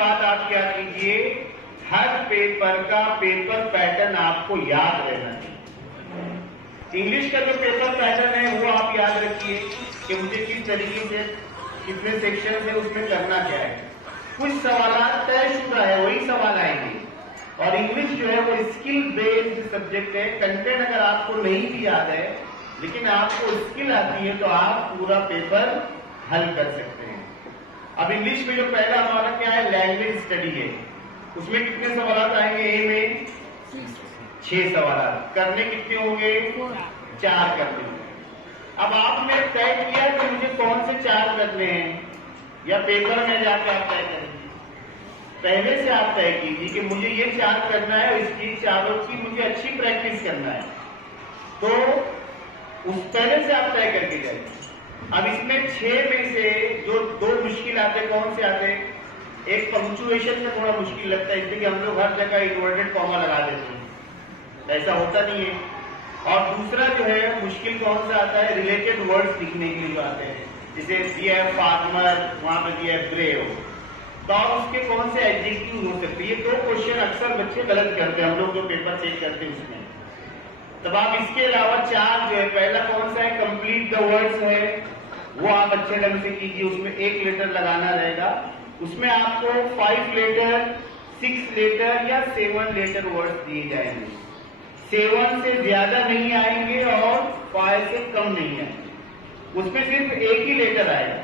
बात आप क्या कीजिए, हर पेपर का पेपर पैटर्न आपको याद रहना चाहिए। इंग्लिश का जो पेपर पैटर्न है वो आप याद रखिए कि मुझे किस तरीके से कितने सेक्शन है उसमें करना क्या है। कुछ सवाल तयशुदा है वही सवाल आएंगे, और इंग्लिश जो है वो स्किल बेस्ड सब्जेक्ट है। कंटेंट अगर आपको नहीं भी याद है लेकिन आपको स्किल आती है तो आप पूरा पेपर हल कर सकते हैं। अब इंग्लिश में जो पहला हमारा क्या है, लैंग्वेज स्टडी है, उसमें कितने सवाल आएंगे? ए में 6 सवाल करने कितने होंगे? 4 करने होंगे। अब आपने तय किया कि मुझे कौन से 4 करने हैं, या पेपर में जाकर आप तय करेंगे? पहले से आप तय कीजिए कि मुझे ये 4 करना है, इसकी चारों की मुझे अच्छी प्रैक्टिस करना है, तो उस पहले से आप तय करके जाइए। अब इसमें 6 में से जो 2 मुश्किल आते, कौन से आते? एक पंक्चुएशन में थोड़ा मुश्किल लगता है, इसलिए कि हम लोग हर जगह इन्वर्टेड कॉमा लगा देते हैं, ऐसा होता नहीं है। और दूसरा जो है मुश्किल कौन सा आता है, रिलेटेड वर्ड्स लिखने के लिए जो आते हैं, जैसे दिया है फार्मर, वहां पर दिया है ब्रेव, तो आप उसके कौन से एडजेक्टिव हो सकते हैं। ये 2 क्वेश्चन अक्सर बच्चे गलत करते हैं, हम लोग जो पेपर चेक करते हैं उसमें। तब आप इसके अलावा 4 जो है, पहला कौन सा है, कंप्लीट द वर्ड्स है, वो आप अच्छे ढंग से कीजिए, उसमें 1 लेटर लगाना रहेगा। उसमें आपको 5 लेटर, 6 लेटर या 7 लेटर वर्ड्स दिए जाएंगे। 7 से ज्यादा नहीं आएंगे और 5 से कम नहीं आएंगे। उसमें सिर्फ 1 ही लेटर आएगा,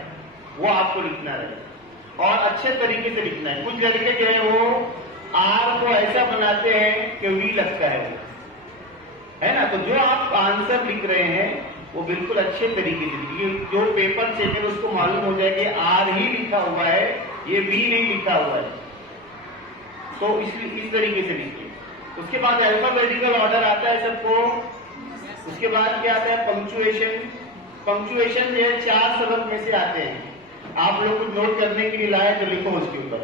वो आपको लिखना रहेगा और अच्छे तरीके से लिखना है। कुछ लड़के जो है वो आर को ऐसा बनाते हैं कि वी लगता है ना। तो जो आप आंसर लिख रहे हैं वो बिल्कुल अच्छे तरीके से लिखिए, जो पेपर चेकर उसको मालूम हो जाए कि आर ही लिखा हुआ है, ये वी नहीं लिखा हुआ है, तो इस तरीके से लिखिए। उसके बाद अल्फाबेटिकल ऑर्डर आता है सबको। उसके बाद क्या आता है, पंक्चुएशन। पंक्चुएशन जो है 4 सबक में से आते हैं, आप लोग कुछ नोट करने के लिए लाए तो लिखो उसके ऊपर।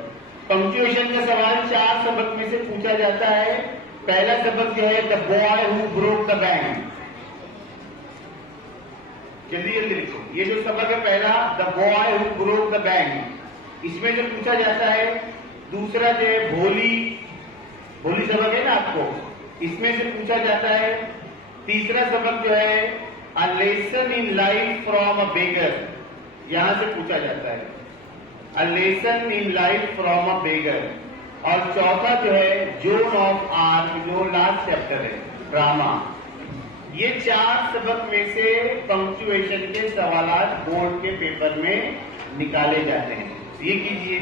पंक्चुएशन का सवाल 4 सबक में से पूछा जाता है। पहला सबक जो है the boy who broke the bank, जल्दी जल्दी लिखो। ये जो सबक है पहला, the boy who broke the bank, इसमें जो पूछा जाता है। दूसरा जो है भोली सबक है ना आपको, इसमें से पूछा जाता है। तीसरा सबक जो है a lesson in life from a beggar, यहां से पूछा जाता है, a lesson in life from a beggar. और चौथा जो है जोन ऑफ आर्क, जो लास्ट चैप्टर है, ड्रामा। ये 4 सबक में से पंक्चुएशन के सवाल बोर्ड के पेपर में निकाले जाते हैं, ये कीजिए।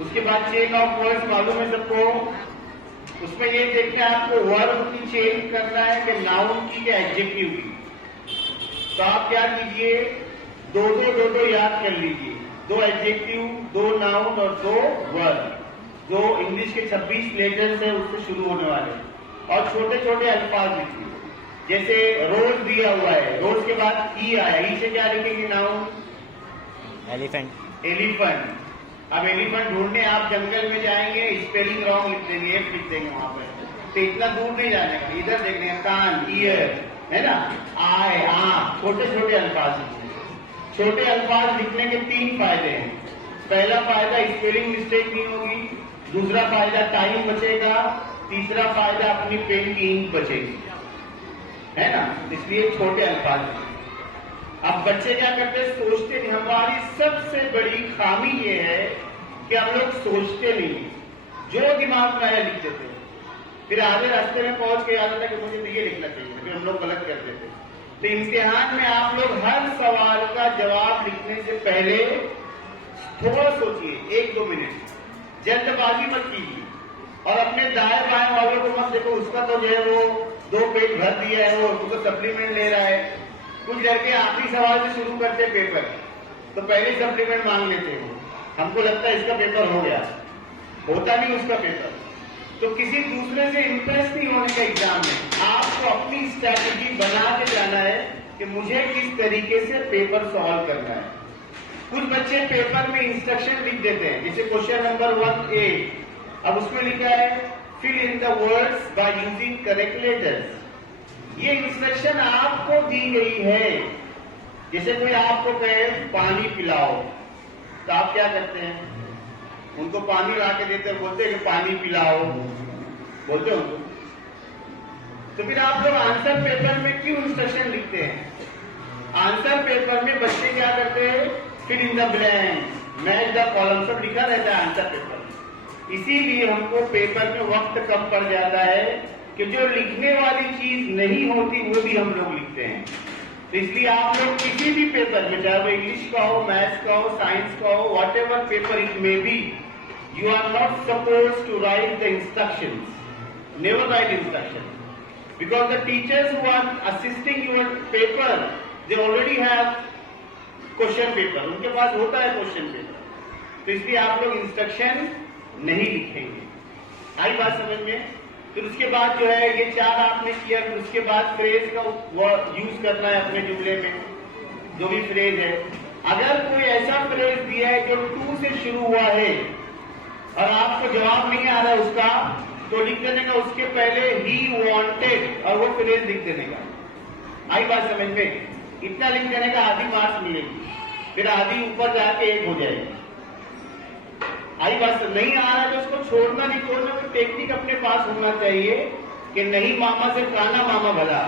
उसके बाद चेन ऑफ वर्ड्स मालूम है सबको, उसमें ये देखना है आपको वर्ब की चेंज करना है कि नाउन की या एडजेक्टिव की। तो आप क्या कीजिए, 2 याद कर लीजिए, 2 एडजेक्टिव, 2 नाउन और 2 वर्ब, जो इंग्लिश के 26 लेटर्स है उससे शुरू होने वाले, और छोटे छोटे अल्फाज लिखिए। जैसे रोज दिया हुआ है, रोज के बाद ई आया, ई से क्या लिखेंगे, नाउन एलिफेंट। एलिफेंट। अब एलिफेंट ढूंढने आप जंगल में जाएंगे, स्पेलिंग रॉन्ग लिख देंगे, एफ लिख देंगे वहां पर, तो इतना दूर नहीं जाने का, इधर देखने का, कान, ईयर, है ना, आय, आंख, छोटे छोटे अल्फाज लिखने। छोटे अल्फाज लिखने के 3 फायदे हैं। पहला फायदा स्पेलिंग मिस्टेक नहीं होगी, दूसरा फायदा टाइम बचेगा, तीसरा फायदा अपनी पेन की इंक बचेगी, है ना। इसलिए छोटे अल्फाज। अब बच्चे क्या करते हैं, सोचते नहीं। हमारी सबसे बड़ी खामी ये है कि हम लोग सोचते नहीं, जो दिमाग में आया लिख देते हैं, फिर आधे रास्ते में पहुंच के याद आता कि मुझे तो ये लिखना चाहिए, फिर हम लोग गलत कर देते हैं। तो इम्तिहान में आप लोग हर सवाल का जवाब लिखने से पहले थोड़ा सोचिए, 1-2 मिनट, जल्दबाजी मत कीजिए। और अपने दाएं बाएं वालों को मत देखो, उसका तो जो है वो 2 पेज भर दिया है, वो उसको सप्लीमेंट ले रहा है। कुछ लड़के आखिरी सवाल से शुरू करते पेपर, तो पहले सप्लीमेंट मांग लेते हैं, हमको लगता है इसका पेपर हो गया, होता नहीं उसका पेपर। तो किसी दूसरे से इंप्रेस नहीं होने का एग्जाम में, आपको अपनी स्ट्रैटेजी बना के जाना है कि मुझे किस तरीके से पेपर सॉल्व करना है। कुछ बच्चे पेपर में इंस्ट्रक्शन लिख देते हैं, जैसे क्वेश्चन नंबर 1A, अब उसमें लिखा है fill in the words by using correct letters. ये इंस्ट्रक्शन आपको दी गई है। जैसे कोई आपको कहे पानी पिलाओ, तो आप क्या करते हैं, उनको पानी ला के देते हैं, बोलते हैं कि पानी पिलाओ, बोलते हो उनको। तो फिर आप लोग आंसर पेपर में क्यों इंस्ट्रक्शन लिखते हैं? आंसर पेपर में बच्चे क्या करते हैं? Fill in the blank, match the column, सब लिखा रहता है आंसर पेपर में। इसीलिए हमको पेपर में वक्त कम पड़ जाता है कि जो लिखने वाली चीज नहीं होती वो भी हम लोग लिखते हैं। तो इसलिए आप लोग किसी भी पेपर में, चाहे वो इंग्लिश का हो, मैथ्स का हो, साइंस का हो, whatever paper it may be, you are not suppose to write the instructions, never write instructions, because the teachers who are assisting your paper, they already have question paper, उनके पास होता है question paper. तो इसलिए आप लोग instruction नहीं लिखेंगे। आई बात समझ में? फिर उसके बाद जो है ये 4 आपने किया, फिर उसके बाद फ्रेज का यूज करना है अपने जुमले में, जो भी फ्रेज है। अगर कोई ऐसा फ्रेज दिया है जो टू से शुरू हुआ है और आपको जवाब नहीं आ रहा है उसका, तो लिख देने का उसके पहले ही वांटेड और वो फ्रेज लिख देने का। आई बात समझ में? इतना लिख देने का आधी मार्क्स मिलेगी, फिर आधी ऊपर जाके 1 हो जाएगी। आई बात नहीं आ रहा है तो उसको छोड़ना नहीं, छोड़ना कोई टेक्निक अपने पास होना चाहिए कि नहीं मामा से काना मामा भला,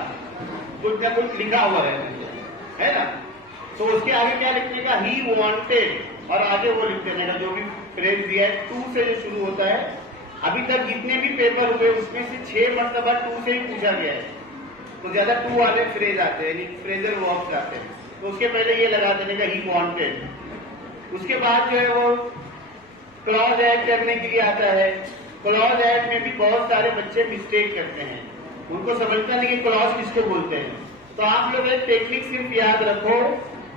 कुछ ना कुछ लिखा हुआ है ना। तो उसके आगे क्या लिखने का? ही वांटेड, और आगे वो लिख देने का जो भी फ्रेज दिया है टू से जो शुरू होता है। अभी तक जितने भी पेपर हुए उसमें से 6 मरतबा टू से ही पूछा गया है, तो ज्यादा टू वाले फ्रेज आते हैं, फ्रेजल वर्ब्स आते हैं। तो उसके पहले ये लगा देने का ही वांटेड। उसके बाद जो है वो क्लॉज ऐड करने के लिए आता है। क्लॉज ऐड में भी बहुत सारे बच्चे मिस्टेक करते हैं, उनको समझता नहीं कि क्लॉज किसको बोलते हैं। तो आप लोग एक टेक्निक सिर्फ याद रखो,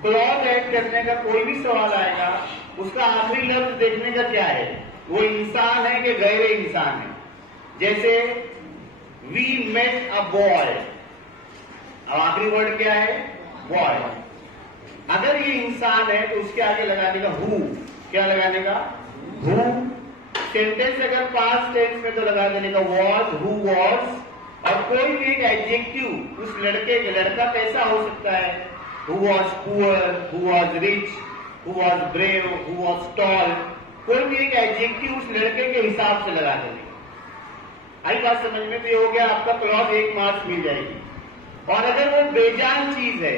क्लॉज ऐड करने का कोई भी सवाल आएगा, उसका आखिरी लफ्ज देखने का क्या है, वो इंसान है कि गैर इंसान है। जैसे वी मेट अ बॉय, अब आखिरी वर्ड क्या है? बॉय। अगर ये इंसान है तो उसके आगे लगाने का हु, क्या लगाने का? हु। सेंटेंस अगर पास्ट टेंस में तो लगा देने का वॉज, हु वॉज। और कोई भी एक एडजेक्टिव उस लड़के के, लड़का कैसा हो सकता है? Who was poor, who was rich, who was brave, who was tall. कोई भी एक एडजेक्टिव उस लड़के के हिसाब से लगा देने का। आई बात समझ में? तो ये हो गया आपका क्लॉज, 1 मार्क्स मिल जाएगी। और अगर वो बेजान चीज है,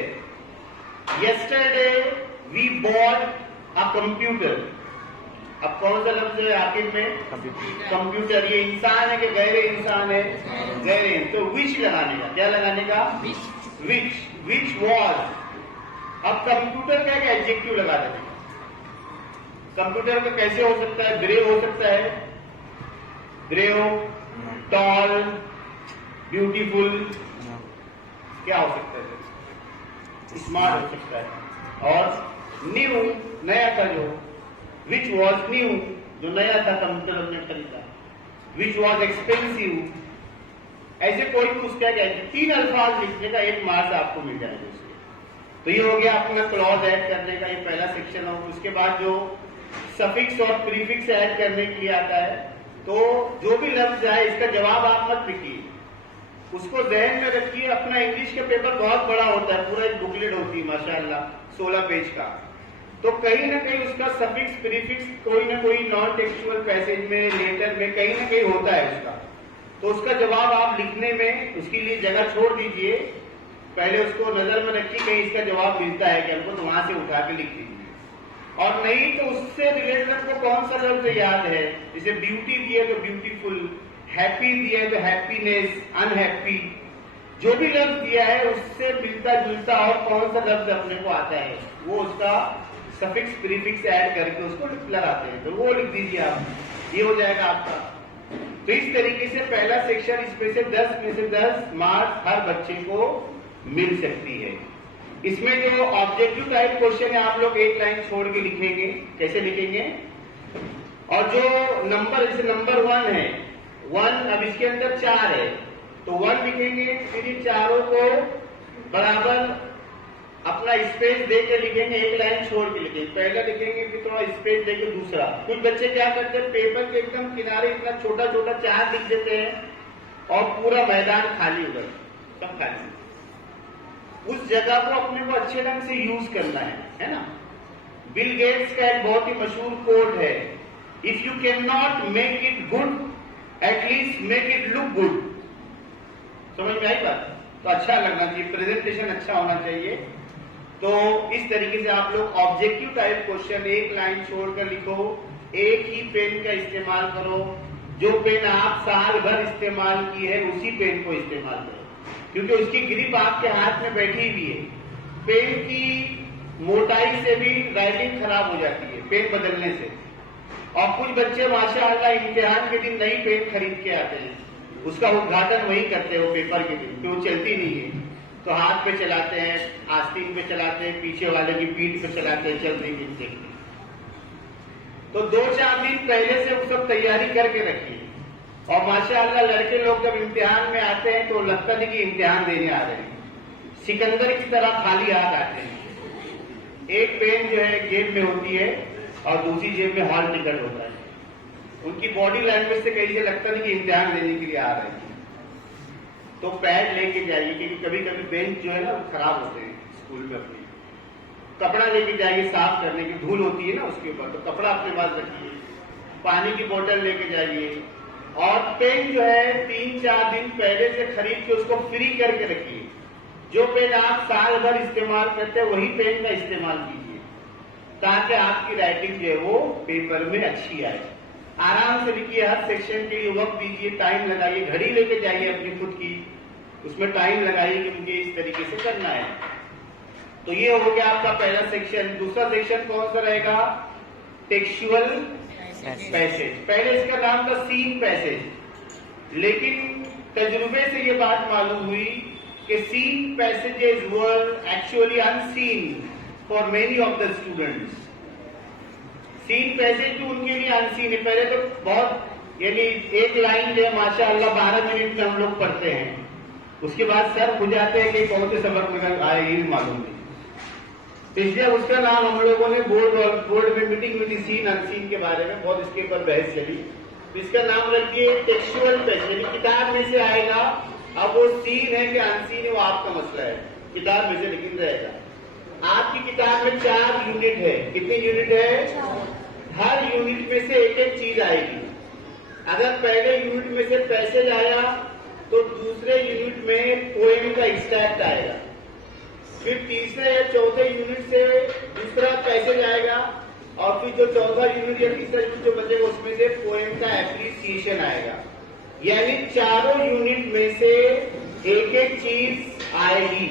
yesterday we bought a computer, अब कौन सा लफ्ज है आखिर में? कंप्यूटर। ये इंसान है कि गैर इंसान है? गैर। तो विच लगाने का, क्या लगाने का? विच। Which was. अब कंप्यूटर का एक एडजेक्टिव लगा देने का। कंप्यूटर का कैसे हो सकता है? ब्रेव हो सकता है, ब्रेव, टॉल, ब्यूटीफुल, क्या हो सकता है? स्मार्ट हो सकता है। और न्यू, नया था जो, विच वॉज न्यू, जो नया था कंप्यूटर हमने खरीदा। विच वॉज एक्सपेंसिव, ऐसे कोई भी उसका 3 अल्फाज लिखने का 1 मार्क्स आपको मिल जाएगा उसके। तो ये हो गया अपना क्लॉज ऐड करने का, ये पहला सेक्शन हो। उसके बाद जो सफिक्स और प्रीफिक्स ऐड करने के लिए आता है, तो जो भी लफ्ज आए इसका जवाब आप मत लिखिए, उसको जहन में रखिए। अपना इंग्लिश का पेपर बहुत बड़ा होता है, पूरा एक बुकलेट होती है माशाल्लाह 16 पेज का। तो कहीं ना कहीं उसका सफिक्स प्रीफिक्स कोई ना कोई नॉन टेक्सुअल पैसेज में, लेटर में कहीं ना कहीं होता है उसका। तो उसका जवाब आप लिखने में उसके लिए जगह छोड़ दीजिए, पहले उसको नजर में रखिए कहीं इसका जवाब मिलता है कि हमको, तो वहां से उठा के लिख दीजिए। और नहीं तो उससे रिलेटेड आपको कौन सा लफ्ज याद है? जैसे ब्यूटी दिया तो ब्यूटीफुल, हैप्पी दिया है तो हैप्पीनेस, अनहैप्पी। जो भी लफ्ज दिया है उससे मिलता जुलता और कौन सा लफ्ज अपने को आता है, वो उसका सफिक्स प्रीफिक्स ऐड करके उसको लगाते हैं, तो वो लिख दीजिए आप, ये हो जाएगा आपका। तो इस तरीके से पहला सेक्शन, इसमें से 10 में से 10 मार्क्स हर बच्चे को मिल सकती है। इसमें जो ऑब्जेक्टिव टाइप क्वेश्चन है आप लोग 1 लाइन छोड़ के लिखेंगे। कैसे लिखेंगे? और जो नंबर, जैसे नंबर 1 है, 1, अब इसके अंदर 4 है तो 1 लिखेंगे, फिर इन चारों को बराबर अपना स्पेस दे के लिखेंगे, 1 लाइन छोड़ के लिखेंगे। पहला लिखेंगे फिर थोड़ा स्पेस दे के दूसरा। कुछ बच्चे क्या करते हैं, पेपर के एकदम किनारे इतना छोटा छोटा 4 लिख देते हैं और पूरा मैदान खाली, उधर सब खाली। उस जगह को अपने को अच्छे ढंग से यूज करना है ना। बिल गेट्स का एक बहुत ही मशहूर कोट है if you can not make it good, at least make it look good. समझ में आई बात? तो अच्छा लगना चाहिए, प्रेजेंटेशन अच्छा होना चाहिए। तो इस तरीके से आप लोग ऑब्जेक्टिव टाइप क्वेश्चन एक लाइन छोड़कर लिखो, एक ही पेन का इस्तेमाल करो, जो पेन आप साल भर इस्तेमाल की है उसी पेन को इस्तेमाल करो, क्योंकि उसकी ग्रिप आपके हाथ में बैठी हुई है। पेन की मोटाई से भी राइटिंग खराब हो जाती है पेन बदलने से। और कुछ बच्चे माशाअल्लाह इम्तिहान के दिन नई पेन खरीद के आते हैं, उसका उद्घाटन वही करते हैं वो पेपर के दिन, तो वो चलती नहीं है, तो हाथ पे चलाते हैं, आस्तीन पे चलाते हैं, पीछे वाले की पीठ पे चलाते हैं, चल रही पेन देखते। तो 2-4 दिन पहले से वो सब तैयारी करके रखिए। और माशाअल्लाह लड़के लोग जब इम्तिहान में आते हैं तो लगता नहीं कि इम्तिहान देने आ रहे हैं, सिकंदर की तरह खाली हाथ आते हैं। एक पेन जो है जेब में होती है और दूसरी जेब में हॉल टिकट होता है। उनकी बॉडी लैंग्वेज से कहीं से लगता नहीं कि इम्तिहान देने के लिए आ रहे हैं। तो पैड लेके जाइए, क्योंकि कभी कभी बेंच जो है ना खराब होते हैं स्कूल में अपने। कपड़ा लेके जाइए साफ करने की, धूल होती है ना उसके ऊपर, तो कपड़ा अपने पास रखिए। पानी की बोतल लेके जाइए। और पेन जो है 3-4 दिन पहले से खरीद के उसको फ्री करके रखिए। जो पेन आप साल भर इस्तेमाल करते हैं वही पेन का इस्तेमाल कीजिए, ताकि आपकी राइटिंग जो है वो पेपर में अच्छी आए। आराम से लिखिए, हर सेक्शन के लिए वक्त दीजिए, टाइम लगाइए, घड़ी लेके जाइए अपनी खुद की, उसमें टाइम लगाइए कि मुझे इस तरीके से करना है। तो ये हो गया आपका पहला सेक्शन। दूसरा सेक्शन कौन सा रहेगा? Textual passage. पहले इसका नाम था सीन पैसेज, लेकिन तजुर्बे से ये बात मालूम हुई कि seen passages were actually unseen for many of the students. Seen passage तो उनके लिए अनसीन है। पहले तो बहुत यानी एक लाइन जो है माशाअल्लाह 12 मिनट में हम लोग पढ़ते हैं, उसके बाद सर हो जाते हैं कि कौन से सबक में आए ये मालूम नहीं। इसलिए उसका नाम हम लोगों ने बोर्ड में मीटिंग में सीन अनसीन के बारे में बहुत इसके ऊपर बहस चली, तो इसका नाम रखिए टेक्सचुअल पैसेज। किताब में से आएगा, अब वो सीन है कि अनसीन है वो आपका मसला है, किताब में से लेकिन रहेगा। आपकी किताब में 4 यूनिट है। कितनी यूनिट है? हर यूनिट में से एक एक चीज आएगी। अगर पहले यूनिट में से पैसेज आया तो दूसरे यूनिट में पोएम का एक्सट्रैक्ट आएगा, फिर तीसरे या चौथे यूनिट से दूसरा पैसेज आएगा, और फिर जो चौथा यूनिट या तीसरा यूनिट जो बचेगा उसमें से पोएम का एप्रिसिएशन आएगा। यानी चारों यूनिट में से एक एक चीज आएगी,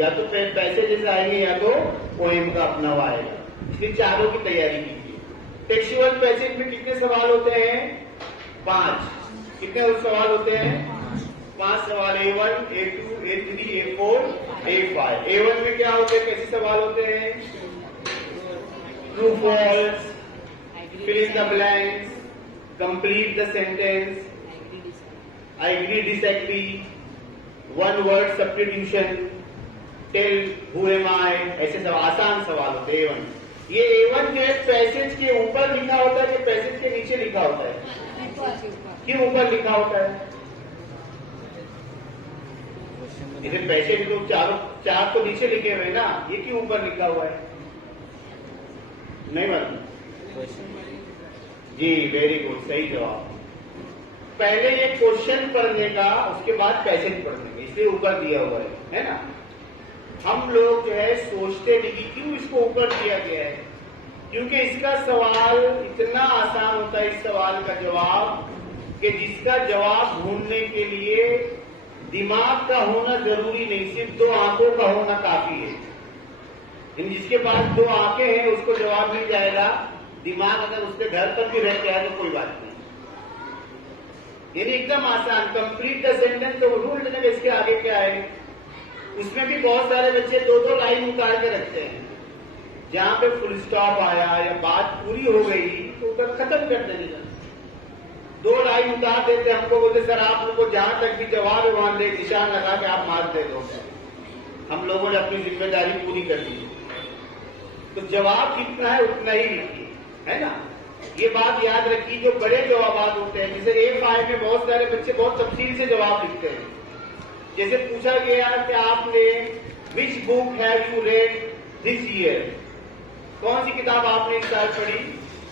या तो पैसेजेस आएंगे या तो पोएम का अपना आएगा। इसलिए चारों की तैयारी कीजिए। टेक्सचुअल पैसेज में कितने सवाल होते हैं? 5। कितने सवाल होते हैं? 5 सवाल। A1, A2, A3, A4, A5। A1 में क्या होते हैं? कैसे सवाल होते हैं? True false, fill in the blanks, complete the sentence, I agree disagree, one word substitution, tell who am I, ऐसे सब आसान सवाल होते हैं A1। ये A1 जो है पैसेज के ऊपर लिखा होता है कि पैसेज के नीचे लिखा होता है? क्यों ऊपर लिखा होता है? इसे पैसेज तो चार तो नीचे लिखे हुए ना, ये क्यों ऊपर लिखा हुआ है? नहीं मालूम जी? वेरी गुड, सही जवाब। पहले ये क्वेश्चन पढ़ने का, उसके बाद पैसेज पढ़ने का, इसलिए ऊपर दिया हुआ है ना। हम लोग जो है सोचते नहीं कि क्यों इसको ऊपर दिया गया है, क्योंकि इसका सवाल इतना आसान होता है, इस सवाल का जवाब, कि जिसका जवाब ढूंढने के लिए दिमाग का होना जरूरी नहीं, सिर्फ 2 आंखों का होना काफी है। जिसके पास 2 आंखें हैं उसको जवाब मिल जाएगा। दिमाग अगर उसके घर पर भी रह गया तो कोई बात नहीं। यानी एकदम आसान। कंप्लीट द सेंटेंस तो ढूंढ लेने का इसके आगे क्या है। उसमें भी बहुत सारे बच्चे 2-2 लाइन उतार के रखते हैं, जहां पे फुल स्टॉप आया या बात पूरी हो गई तो उधर खत्म कर देने। 2 लाइन उतार देते, हमको बोलते सर आप लोग को जहां तक भी जवाब है वहां ले निशान लगा के आप मार दे दो। हम लोगों ने अपनी जिम्मेदारी पूरी कर दी। तो जवाब जितना है उतना ही लिखिए, है ना। ये बात याद रखिए, जो बड़े जवाब होते हैं, जैसे A5 में बहुत सारे बच्चे बहुत तफसील से जवाब लिखते हैं। जैसे पूछा गया कि आपने which book have you read this year, कौन सी किताब आपने इस साल पढ़ी?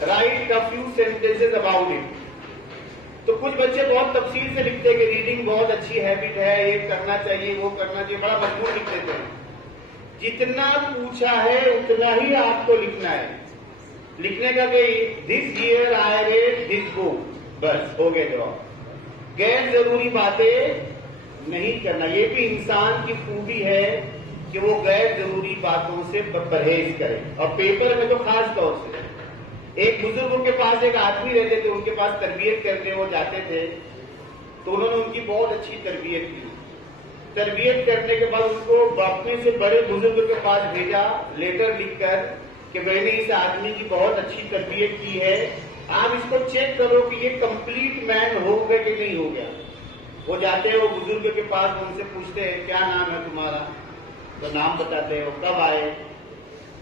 Right a few sentences about it. तो कुछ बच्चे बहुत तफसील से लिखते हैं कि रीडिंग बहुत अच्छी हैबिट है, ये करना चाहिए, वो करना चाहिए, बड़ा मजबूर लिख देते हैं। जितना पूछा है उतना ही आपको लिखना है। लिखने का कि this year I read this book, बस हो गए जवाब। गैर जरूरी बातें नहीं करना, ये भी इंसान की खूबी है कि वो गैर जरूरी बातों से परहेज करे। और पेपर में तो खास तौर से एक बुजुर्ग के पास एक आदमी रहते थे, उनके पास तरबियत करने वो जाते थे, तो उन्होंने उनकी बहुत अच्छी तरबियत की। तरबियत करने के बाद उनको अपने से बड़े बुजुर्ग के पास भेजा लेटर लिखकर कि मैंने इस आदमी की बहुत अच्छी तरबियत की है, आप इसको चेक करो कि ये कंप्लीट मैन हो गया कि नहीं हो गया। वो जाते हैं वो बुजुर्ग के पास, उनसे पूछते हैं क्या नाम है तुम्हारा, तो नाम बताते हैं, वो कब आए,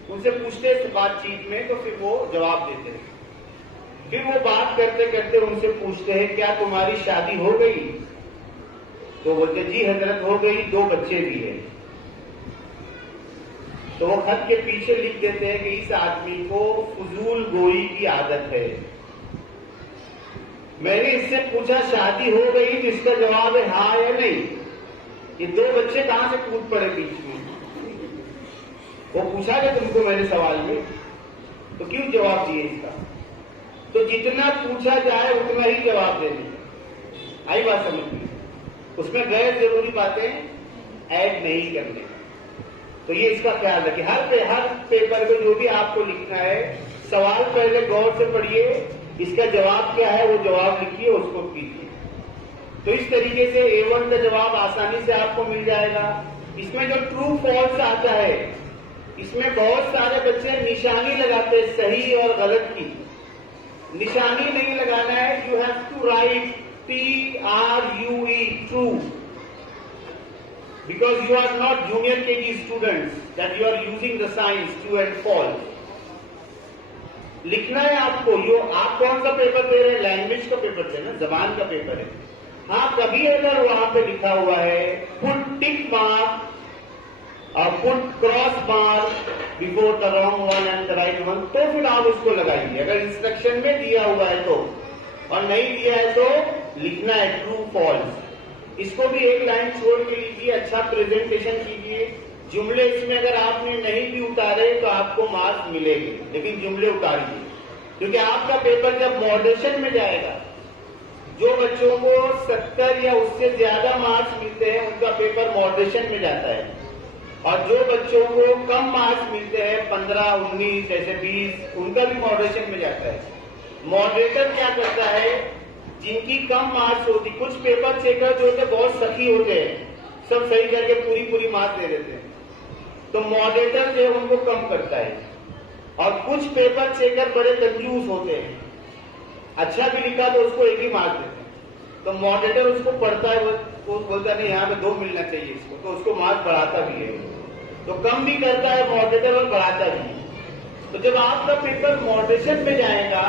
उनसे पूछते हैं बातचीत में, तो फिर वो जवाब देते हैं। फिर वो बात करते करते उनसे पूछते हैं क्या तुम्हारी शादी हो गई, तो बोलते जी हजरत हो गई, 2 बच्चे भी हैं। तो वो खत के पीछे लिख देते हैं कि इस आदमी को फजूल गोई की आदत है। मैंने इससे पूछा शादी हो गई, जिसका जवाब है हाँ या नहीं। ये 2 बच्चे कहां से कूद पड़े बीच में, वो पूछा कि तुमको मैंने सवाल में, तो क्यों जवाब दिए इसका। तो जितना पूछा जाए उतना ही जवाब देने। आई बात समझ में, उसमें गैर जरूरी बातें ऐड नहीं करने। तो ये इसका ख्याल रखिए। हर पेपर में जो भी आपको लिखना है, सवाल पहले गौर से पढ़िए, इसका जवाब क्या है वो जवाब लिखिए, उसको कीजिए। तो इस तरीके से A1 का जवाब आसानी से आपको मिल जाएगा। इसमें जो ट्रू फॉल्स आता है, इसमें बहुत सारे बच्चे निशानी लगाते हैं सही और गलत की। निशानी नहीं लगाना है, you have to write TRUE, true, because you are not junior KG students that you are using the science true and false. लिखना है आपको। आप कौन सा पेपर दे रहे हैं, लैंग्वेज का पेपर दे रहे हैं, जबान का पेपर है। हाँ, कभी अगर वहां पे लिखा हुआ है put tick mark put cross mark before the wrong one and the right one, तो फिर आप उसको लगाइए, अगर इंस्ट्रक्शन में दिया हुआ है तो। और नहीं दिया है तो लिखना है ट्रू फॉल्स। इसको भी एक लाइन छोड़ के लीजिए, अच्छा प्रेजेंटेशन कीजिए। जुमले इसमें अगर आपने नहीं भी उतारे तो आपको मार्क्स मिलेंगे, लेकिन जुमले उतारिए, क्योंकि आपका पेपर जब मॉडरेशन में जाएगा, जो बच्चों को 70 या उससे ज्यादा मार्क्स मिलते हैं उनका पेपर मॉडरेशन में जाता है, और जो बच्चों को कम मार्क्स मिलते हैं 15, 19 ऐसे 20, उनका भी मॉडरेशन में जाता है। मॉडरेटर क्या करता है, जिनकी कम मार्क्स होती, कुछ पेपर चेकर जो होते बहुत सखी होते हैं, सब सही करके पूरी मार्क्स दे देते हैं, तो मॉडरेटर जो है उनको कम करता है। और कुछ पेपर चेकर बड़े कंजूस होते हैं, अच्छा भी लिखा तो उसको 1 ही मार्क्स देते हैं, तो मॉडरेटर उसको पढ़ता है, वो बोलता नहीं यहाँ पे 2 मिलना चाहिए इसको, तो उसको मार्क्स बढ़ाता भी है, तो कम भी करता है मॉडरेटर और बढ़ाता भी है। तो जब आपका पेपर मॉडरेशन में जाएगा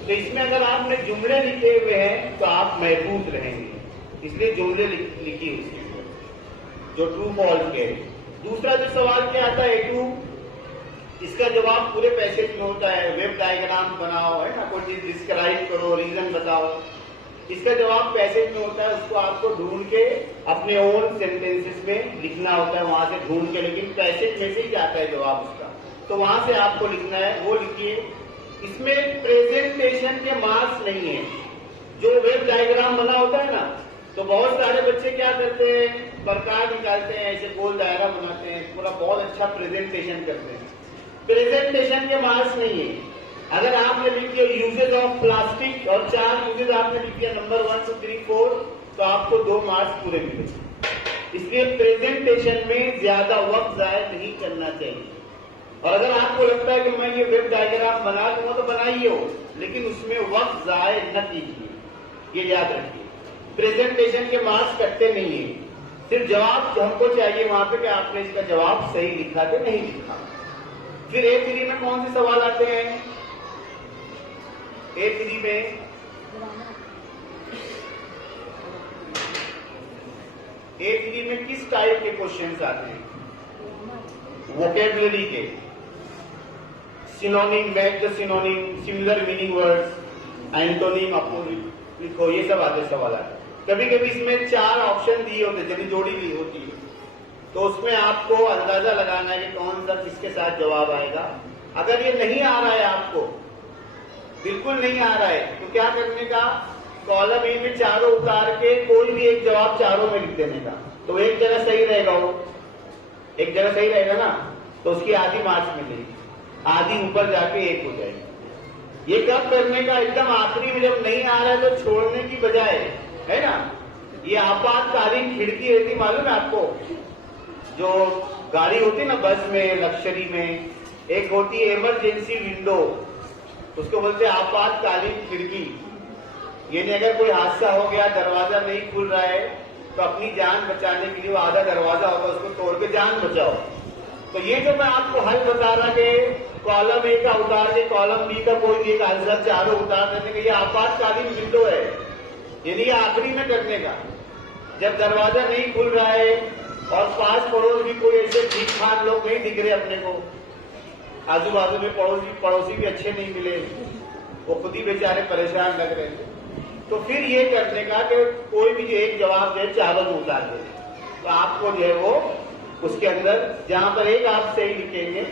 तो इसमें अगर आपने जुमले लिखे हुए हैं तो आप महफूज रहेंगे, इसलिए जुमले लिखिए उसके जो ट्रू फॉल्स के। दूसरा जो सवाल क्या आता है A2, इसका जवाब पूरे पैसेज में होता है, वेब डायग्राम बनाओ, है ना, कोई चीज डिस्क्राइब करो, रीजन बताओ। इसका जवाब पैसेज में होता है, उसको आपको ढूंढ के अपने ओन सेंटेंसेस में लिखना होता है, वहां से ढूंढ के, लेकिन पैसेज में से ही जाता है जवाब उसका, तो वहां से आपको लिखना है, वो लिखिए। इसमें प्रेजेंटेशन के मार्क्स नहीं है। जो वेब डायग्राम बना होता है ना, तो बहुत सारे बच्चे क्या करते हैं, प्रकार निकालते हैं, ऐसे गोल दायरा बनाते हैं, पूरा बहुत अच्छा प्रेजेंटेशन करते हैं। प्रेजेंटेशन के मार्क्स नहीं है। अगर आपने लिख दिया यूजेज ऑफ प्लास्टिक और 4 यूजेज आपने लिख दिया नंबर 1, 2, 3, 4, तो आपको 2 मार्क्स पूरे मिलेंगे। इसलिए प्रेजेंटेशन में ज्यादा वक्त जाया नहीं करना चाहिए। और अगर आपको लगता है कि मैं ये वेब डायग्राम बना दूंगा तो बनाइए हो, लेकिन उसमें वक्त जाया न कीजिए, ये याद रखिए। प्रेजेंटेशन के मार्क्स कटते नहीं है, सिर्फ जवाब हमको चाहिए वहां पे कि आपने इसका जवाब सही लिखा कि नहीं लिखा। फिर A3 में कौन से सवाल आते हैं, A3 में A3 में किस टाइप के क्वेश्चंस आते हैं, वोकेबुलरी के, synonym, match the synonym, similar meaning words, antonym, अपोनिम लिखो, ये सब आते सवाल आते। कभी कभी इसमें 4 ऑप्शन दिए होते, यानी जोड़ी दी होती है, तो उसमें आपको अंदाजा लगाना है कि कौन सा किसके साथ जवाब आएगा। अगर ये नहीं आ रहा है, आपको बिल्कुल नहीं आ रहा है, तो क्या करने का, कॉलम ए में चारों उतार के कोई भी एक जवाब चारों में लिख देने का। तो एक जगह सही रहेगा, वो एक जगह सही रहेगा ना, तो उसकी आधी मार्क्स मिलेगी, आधी ऊपर जाके 1 हो जाएगी। ये कब करने का, एकदम आखिरी में जब नहीं आ रहा है तो छोड़ने की बजाय, है ना। ये आपातकालीन खिड़की रहती, मालूम है आपको, जो गाड़ी होती है ना बस में, लक्जरी में, एक होती है इमरजेंसी विंडो, उसको बोलते हैं आपातकालीन खिड़की। यानी अगर कोई हादसा हो गया, दरवाजा नहीं खुल रहा है, तो अपनी जान बचाने के लिए वो आधा दरवाजा होगा, उसको तोड़ के जान बचाओ। तो ये जो मैं आपको हल बता रहा कि कॉलम ए का उतार दे, कॉलम बी का कोई भी एक आंसर चारों उतार देने का, ये आपातकालीन विंडो है, यानी ये आखिरी में करने का, जब दरवाजा नहीं खुल रहा है और पास पड़ोस भी कोई ऐसे ठीक ठाक लोग नहीं दिख रहे अपने को, आजू बाजू में पड़ोसी भी अच्छे नहीं मिले, वो खुद ही बेचारे परेशान लग रहे थे, तो फिर ये करने का कि कोई भी एक जवाब जो है चारों में उतार दे। तो आपको जो है वो उसके अंदर जहां पर एक आप सही लिखेंगे,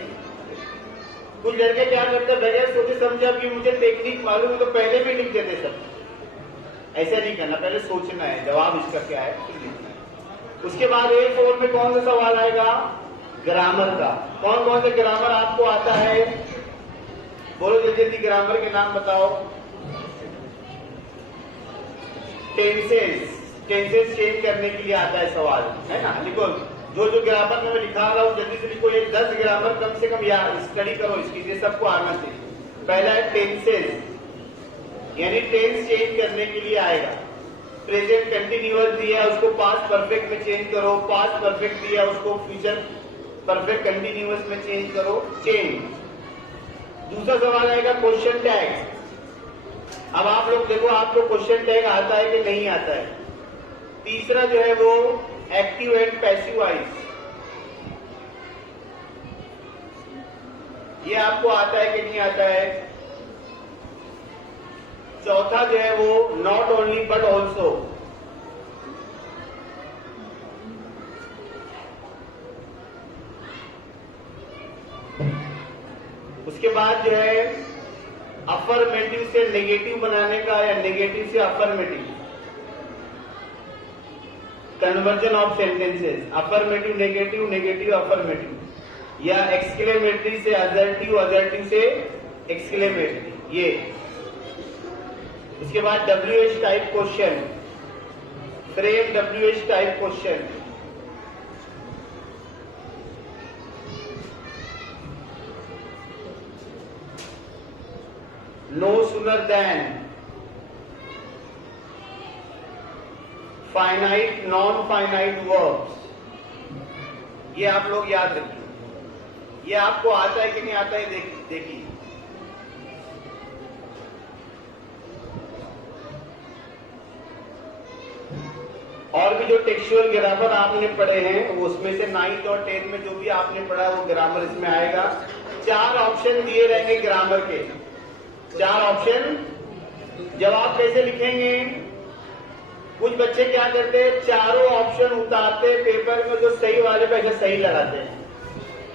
कुछ लड़के क्या करते बगैर सोचे समझे, अब कि मुझे टेक्निक मालूम है तो पहले भी लिख देते सब। ऐसा नहीं करना, पहले सोचना है जवाब इसका क्या है, फिर लिखना है। उसके बाद A4 में कौन सा सवाल आएगा, ग्रामर का। कौन कौन से ग्रामर आपको आता है, बोलो जल्दी जल्दी, ग्रामर के नाम बताओ। टेंसेस चेंज करने के लिए आता है सवाल, है ना। लिखो, जो ग्रामर में मैं लिखा रहा हूं जल्दी से लिखो, ये 10 ग्रामर कम से कम याद स्टडी करो इसकी, ये सबको आना चाहिए। पहला है टेंसेस, यानी टेंस चेंज करने के लिए आएगा। प्रेजेंट कंटिन्यूअस दिया उसको पास्ट परफेक्ट में चेंज करो, पास्ट परफेक्ट दिया उसको फ्यूचर परफेक्ट कंटिन्यूअस में चेंज करो, चेंज। दूसरा सवाल आएगा क्वेश्चन टैग। अब आप लोग देखो आपको क्वेश्चन टैग आता है कि नहीं आता है। तीसरा जो है वो एक्टिव एंड पैसिव वॉइस, ये आपको आता है कि नहीं आता है। चौथा जो है वो नॉट ओनली बट ऑल्सो, उसके बाद जो है अफर्मेटिव से नेगेटिव बनाने का या नेगेटिव से affirmative, conversion of sentences, affirmative negative, negative affirmative, या एक्सक्लेमेटरी से असर्टिव, असर्टिव से एक्सक्लेमेटरी, ये। उसके बाद WH type question, frame WH type question, no sooner than, finite non finite verbs, ये आप लोग याद रखिए। ये आपको आता है कि नहीं आता है, देखिए। और भी जो टेक्सचुअल ग्रामर आपने पढ़े हैं वो उसमें से 9th और 10th में जो भी आपने पढ़ा वो ग्रामर इसमें आएगा। 4 ऑप्शन दिए रहेंगे ग्रामर के, 4 ऑप्शन। जवाब कैसे लिखेंगे, कुछ बच्चे क्या करते हैं, चारों ऑप्शन उतारते पेपर में, जो सही वाले पे ऐसे सही लगाते हैं।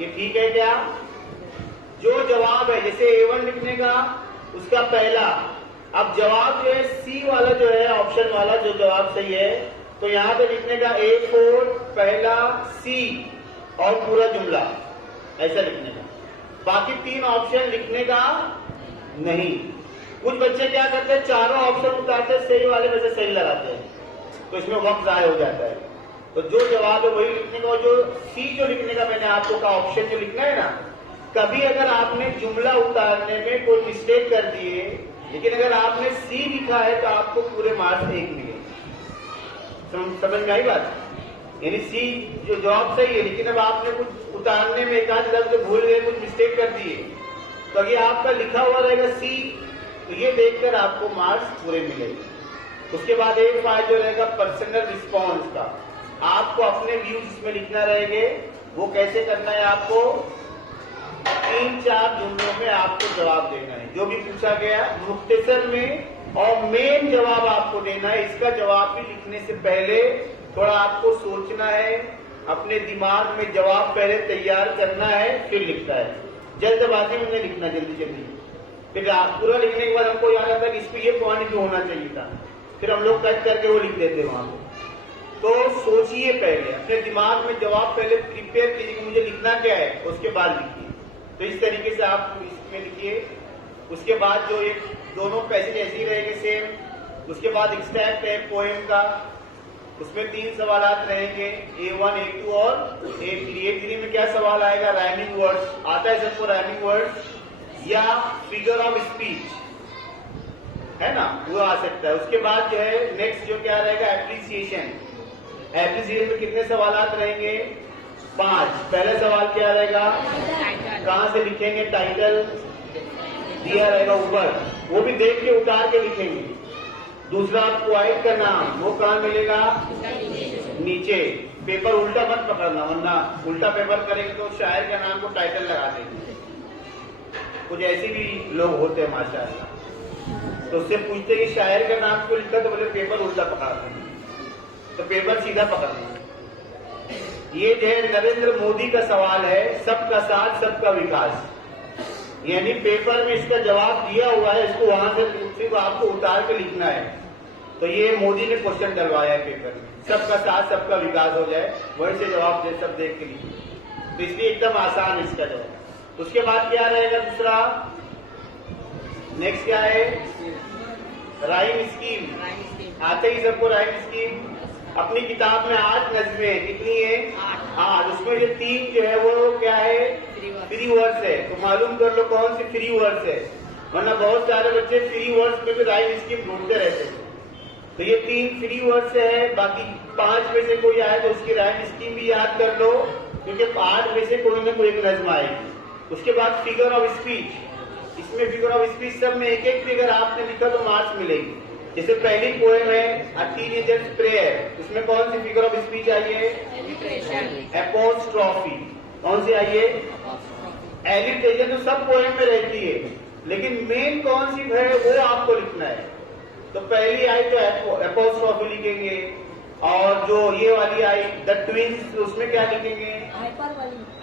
ये ठीक है क्या, जो जवाब है जैसे A1 लिखने का, उसका पहला, अब जवाब जो है C वाला जो है ऑप्शन वाला जो जवाब सही है, तो यहां पे लिखने का A4 पहला C और पूरा जुमला, ऐसा लिखने का। बाकी 3 ऑप्शन लिखने का नहीं। कुछ बच्चे क्या करते हैं, चारों ऑप्शन उतारते सही वाले में से सही लगाते हैं, तो इसमें वक्त जाया हो जाता है। तो जो जवाब है वही लिखने का, और जो C जो लिखने का मैंने आपको कहा ऑप्शन जो लिखना है ना, कभी अगर आपने जुमला उतारने में कोई मिस्टेक कर दिए, लेकिन अगर आपने C लिखा है तो आपको पूरे मार्क्स 1 मिले। समझ में आई बात, यानी C जो जवाब सही है, लेकिन अब आपने कुछ उतारने में एक आध लफ्ज भूल गए, कुछ मिस्टेक कर दिए, तो ये आपका लिखा हुआ रहेगा C, तो ये देखकर आपको मार्क्स पूरे मिलेंगे। उसके बाद एक पार्ट जो रहेगा पर्सनल रिस्पॉन्स का, आपको अपने व्यूज इसमें लिखना रहेंगे। वो कैसे करना है आपको, 3-4 जुमलों में आपको जवाब देना है। जो भी पूछा गया मुख्तसर में और मेन जवाब आपको देना है। इसका जवाब भी लिखने से पहले थोड़ा आपको सोचना है, अपने दिमाग में जवाब पहले तैयार करना है, फिर लिखना है। जल्दबाजी में नहीं लिखना जल्दी जल्दी। फिर पूरा लिखने के बाद हमको याद आता है कि इसमें ये पॉइंट भी होना चाहिए था, फिर हम लोग कट करके वो लिख देते वहां पर। तो सोचिए पहले, अपने दिमाग में जवाब पहले प्रिपेयर कीजिए कि मुझे लिखना क्या है, उसके बाद लिखिए। तो इस तरीके से आप इसमें लिखिए। उसके बाद जो एक दोनों पैसेज ऐसे ही रहेंगे सेम। उसके बाद एक्सट्रैक्ट है पोएम का, उसमें 3 सवालात रहेंगे, A1, A2 और A3। A3 में क्या सवाल आएगा? Rhyming words. आता है सबको राइमिंग वर्ड्स या फिगर ऑफ स्पीच, है ना, वो आ सकता है। उसके बाद जो है नेक्स्ट जो क्या रहेगा? एप्रिसिएशन। एप्रिसिएशन में कितने सवालात रहेंगे? 5। पहला सवाल क्या रहेगा? कहाँ से लिखेंगे? टाइटल दिया रहेगा ऊपर, वो भी देख के उतार के लिखेंगे। दूसरा पोएट का नाम, वो कहाँ मिलेगा? नीचे। पेपर उल्टा मत पकड़ना, वरना उल्टा पेपर करेंगे तो शायर का नाम को टाइटल लगा देंगे। कुछ ऐसे भी लोग होते हैं माशाअल्लाह, तो उससे पूछते कि शायर का नाम क्यों लिखा, तो बोले पेपर उल्टा पकड़ते हैं। तो पेपर सीधा पकड़ना। ये जो है नरेंद्र मोदी का सवाल है, सबका साथ सबका विकास, यानी पेपर में इसका जवाब दिया हुआ है, इसको वहां से सिर्फ आपको उतार के लिखना है। तो ये मोदी ने क्वेश्चन डलवाया है पेपर में, सबका साथ सबका विकास हो जाए, वही से जवाब दे, सब देख के लिखिए। तो इसलिए एकदम आसान है इसका जवाब। उसके बाद क्या रहेगा? दूसरा नेक्स्ट क्या है? Rhyme scheme. आते ही सबको राइम स्कीम। अपनी किताब में 8 नज़में कितनी है? 8। उसमें जो 3 जो है वो क्या है? फ्री वर्ड्स है। तो मालूम कर लो कौन सी फ्री वर्ड्स है, वरना बहुत सारे बच्चे फ्री वर्ड्स में भी राइम स्कीम ढूंढते रहते हैं। तो ये 3 फ्री वर्ड्स है। बाकी 5 में से कोई आए तो उसकी राइम स्कीम भी याद कर लो, क्योंकि 8 में से कोई न कोई एक नज़्म आएगी। उसके बाद फिगर ऑफ स्पीच। इसमें फिगर ऑफ स्पीच सब में एक एक फिगर आपने लिखा तो मार्क्स मिलेगी। जैसे पहली पोएम है अ टीनेजर्स प्रेयर, उसमें कौन सी फिगर ऑफ स्पीच आई है? एपोस्ट्रॉफी। कौन सी आई है? एलिट्रेशन। तो सब पोएम में रहती है, लेकिन मेन कौन सी है वो आपको लिखना है। तो पहली आई तो एपोस्ट्रॉफी लिखेंगे, और जो ये वाली आई द ट्विंस, उसमें क्या लिखेंगे?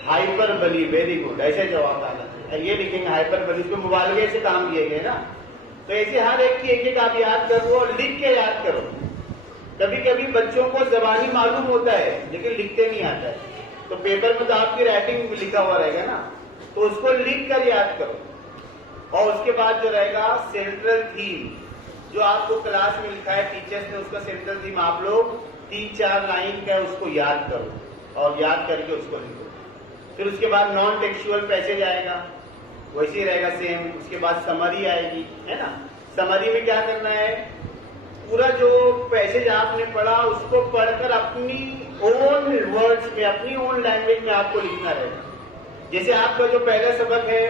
हाइपरबली। वेरी गुड, ऐसे जवाब आना चाहिए। ये लिखेंगे हाइपरबली, उसमें मुबालगे से काम किए गए ना। तो ऐसे हर एक की एक एक आप याद करो और लिख के याद करो। कभी कभी बच्चों को जबानी मालूम होता है लेकिन लिखते नहीं आता है, तो पेपर में तो आपकी राइटिंग में लिखा हुआ रहेगा ना, तो उसको लिख कर याद करो। और उसके बाद जो रहेगा सेंट्रल थीम, जो आपको क्लास में लिखा है टीचर्स ने, उसका सेंट्रल थीम आप लोग 3-4 लाइन का उसको याद करो और याद करके उसको लिखो। फिर उसके बाद नॉन टेक्सुअल पैसेज आएगा, वैसे ही रहेगा सेम। उसके बाद समरी आएगी, है ना। समरी में क्या करना है? पूरा जो पैसेज आपने पढ़ा उसको पढ़कर अपनी ओन वर्ड्स में, अपनी ओन लैंग्वेज में आपको लिखना रहेगा। जैसे आपका जो पहला सबक है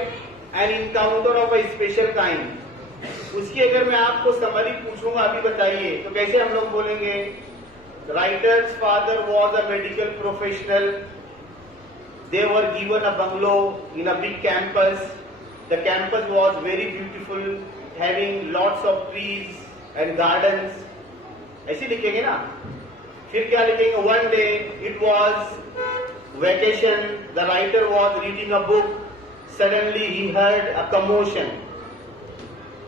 an encounter of a special kind, उसकी अगर मैं आपको समरी पूछूंगा अभी बताइए, तो कैसे हम लोग बोलेंगे? Writers father was a medical professional, they were given a bungalow in a big campus. The campus was very beautiful, having lots of trees and gardens. ऐसे लिखेंगे ना। फिर क्या लिखेंगे? One day it was vacation. The writer was reading a book. Suddenly he heard a commotion.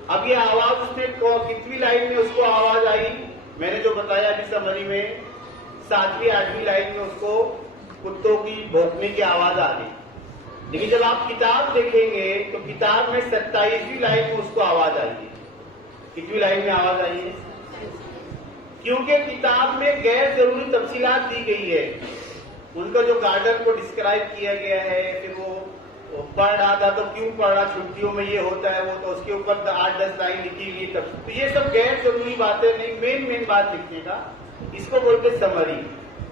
अब ये आवाज उसने कितनी लाइन में उसको आवाज आई? मैंने जो बताया अभी समरी में 7वीं 8वीं लाइन में उसको कुत्तों की भौंकने की आवाज आ गई। लेकिन जब आप किताब देखेंगे तो किताब में 27वीं लाइन में उसको आवाज आई है। कितनी लाइन में आवाज आई है? क्योंकि किताब में गैर जरूरी तफसीलात दी गई है। उनका जो गार्डन को डिस्क्राइब किया गया है, फिर वो पढ़ रहा था तो क्यों पढ़ रहा, छुट्टियों में ये होता है वो, तो उसके ऊपर 8-10 लाइन लिखी हुई। तो ये सब गैर जरूरी बातें नहीं, मेन बात लिखने का, इसको बोलते समरी।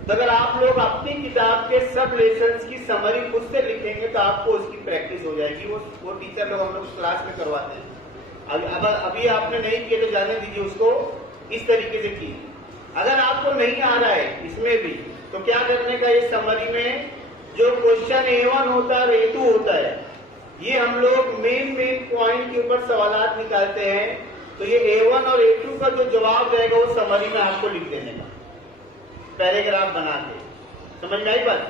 तो अगर आप लोग अपनी किताब के सब लेसन्स की समरी खुद से लिखेंगे तो आपको उसकी प्रैक्टिस हो जाएगी। वो टीचर लोग हम लोग क्लास में करवाते हैं। अभी आपने नहीं किए तो जाने दीजिए, उसको इस तरीके से कीजिए। अगर आपको नहीं आ रहा है इसमें भी, तो क्या करने का? ये समरी में जो क्वेश्चन A1 होता है और A2 होता है, ये हम लोग मेन पॉइंट के ऊपर सवालात निकालते हैं। तो ये A1 और A2 का जो जवाब रहेगा वो समरी में आपको लिख देने का, पैराग्राफ बना के। समझ में आई बात?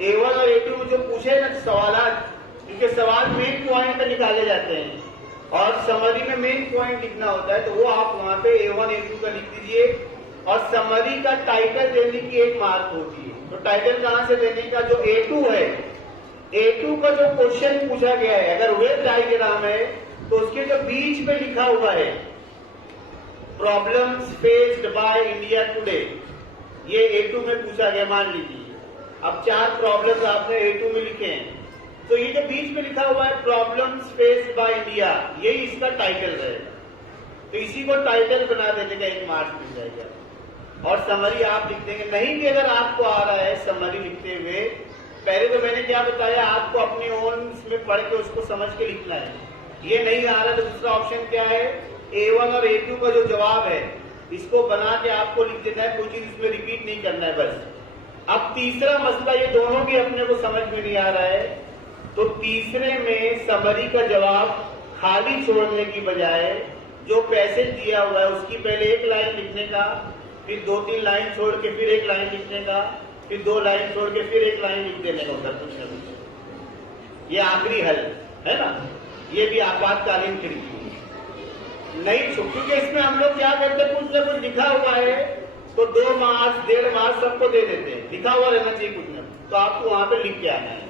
A1 और A2 में जो पूछे ना सवालात, क्योंकि सवाल मेन पॉइंट पे निकाले जाते हैं और समरी में मेन पॉइंट लिखना होता है, तो वो आप वहां पे A1 A2 का लिख दीजिए। और समरी का टाइटल देने की 1 मार्क होती है। तो टाइटल कहां से देने का? जो A2 है, A2 का जो क्वेश्चन पूछा गया है, अगर वेव डायग्राम है तो उसके जो बीच में लिखा हुआ है problems faced by India today, ये A2 में पूछा गया। मान लीजिए अब 4 प्रॉब्लम्स आपने A2 में लिखे हैं, तो ये जो बीच में लिखा हुआ है प्रॉब्लम्स फेस्ड बाय इंडिया, यही इसका टाइटल रहेगा। तो इसी को टाइटल बना देने का 1 मार्क्स मिल जाएगा। और समरी आप लिख देंगे। नहीं भी अगर आपको आ रहा है समरी लिखते हुए, पहले तो मैंने क्या बताया, आपको अपनी ओन इसमें पढ़ के उसको समझ के लिखना है। ये नहीं आ रहा तो दूसरा ऑप्शन क्या है, A1 और A2 का जो जवाब है इसको बना के आपको लिख देना है, कोई चीज इसमें रिपीट नहीं करना है बस। अब तीसरा मसला, ये दोनों भी अपने को समझ में नहीं आ रहा है, तो तीसरे में समरी का जवाब खाली छोड़ने की बजाय जो पैसेज दिया हुआ है उसकी पहले 1 लाइन लिखने का, फिर 2-3 लाइन छोड़ के फिर 1 लाइन लिखने का, फिर 2 लाइन छोड़ के फिर 1 लाइन लिख देने का उधर कुछ न कुछ। ये आखिरी हल है ना, ये भी आपातकालीन खिड़की नहीं छुप, क्योंकि इसमें हम लोग क्या करते हैं, कुछ न कुछ लिखा हुआ है तो 2 मार्क्स 1.5 मार्क्स सबको दे देते हैं। लिखा हुआ रहना चाहिए कुछ न, तो आपको वहां पे लिख के आना है